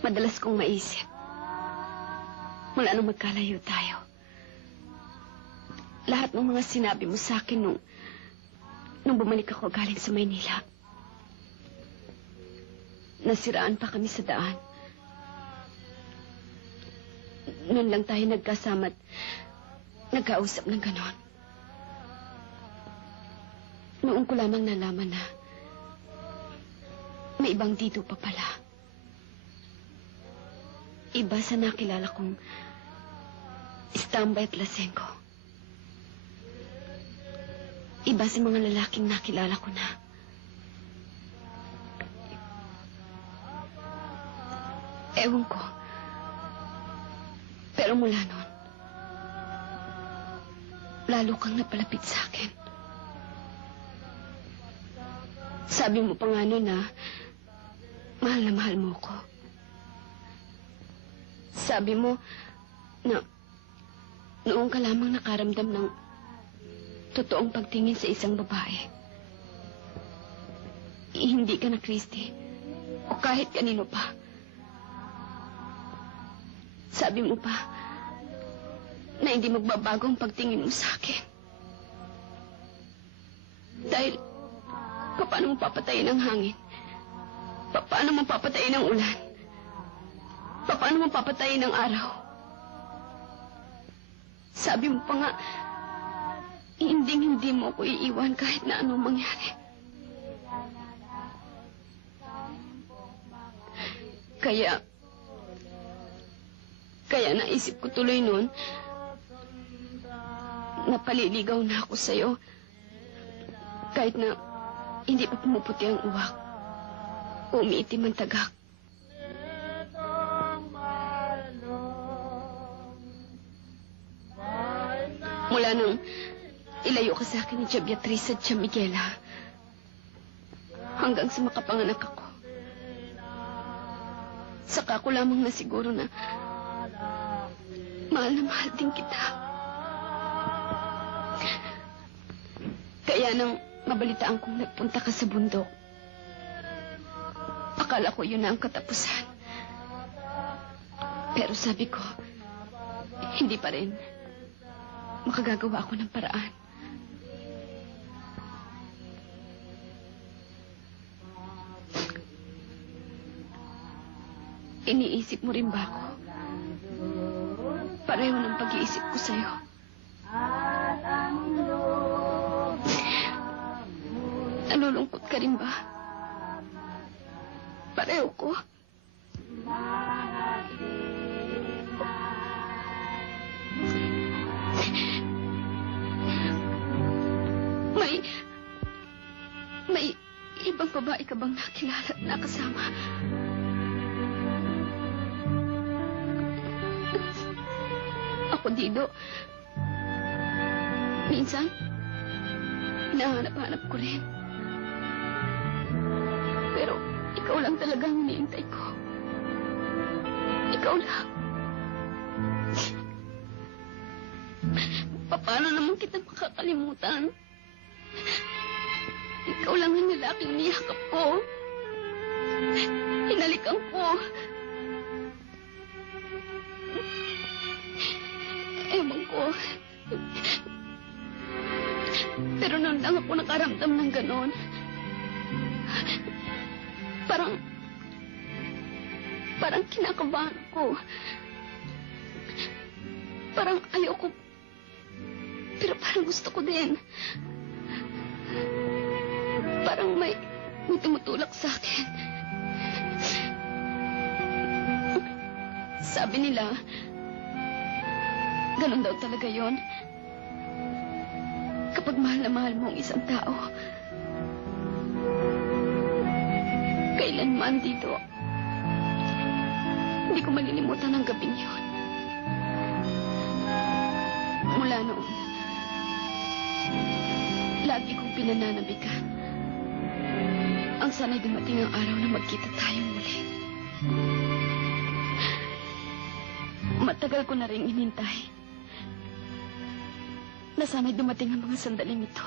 Madalas kong maisip, mula nung magkalayo tayo, lahat ng mga sinabi mo sa akin nung bumalik ako galing sa Maynila. Nasiraan pa kami sa daan. Noon lang tayo nagkasama at nagkausap ng ganon. Noong ko lamang nalaman na may ibang dito pa pala. Iba sa nakilala kong Istambay at Lasenko. Iba sa mga lalaking nakilala ko na. Ewan ko. Pero mula noon, lalo kang napalapit sa akin. Sabi mo pa nga noon na mahal mo ko. Sabi mo na noong ka lamang nakaramdam ng totoong pagtingin sa isang babae. Hindi ka na Christy o kahit kanino pa. Sabi mo pa na hindi magbabago ang pagtingin mo sa akin. Dahil paano mo papatayin ang hangin? Paano mo papatayin ang ulan? Paano mo papatayin ang araw? Sabi mo pa nga, hindi mo ako iiwan kahit na anong mangyari. Kaya naisip ko tuloy noon, napaliligaw na ako sa'yo. Kahit na hindi pa pumuputi ang uwak, umiitim ang tagak. Mula nung ilayo ka sa akin ni Tia Beatriz at Tia Miguela, hanggang sa makapanganak ako, saka ko lamang na siguro na mahal din kita. Kaya nang mabalitaan kong nagpunta ka sa bundok, akala ko yun na ang katapusan. Pero sabi ko, hindi pa rin. Makagagawa ako ng paraan. Iniisip mo rin ba ako? Pareho ng pag-iisip ko sa'yo. Nalulungkot ka rin ba? Pareho ko. May ibang babae ka bang nakilala at nakasama? Ako, Dido. Minsan, hinahanap-hanap ko rin. Pero ikaw lang talaga ang hinihintay ko. Ikaw lang. Paano naman kita makakalimutan? Ikaw lang ang lalaking niyakap ko. Hinalikan ko. Ewan ko. Pero noon lang ako nakaramdam ng ganon. Parang kinakabahan ko. Parang ayoko. Pero parang gusto ko din. Parang may tumutulak sa akin. Sabi nila, ganun daw talaga yon. Kapag mahal na mahal mo ang isang tao, kailanman dito, hindi ko malilimutan ang gabing yun. Mula noon, lagi kong pinananabikan ang sana'y dumating ang araw na magkita tayong muli. Matagal ko na rin inintay na sana'y dumating ang mga sandaling ito.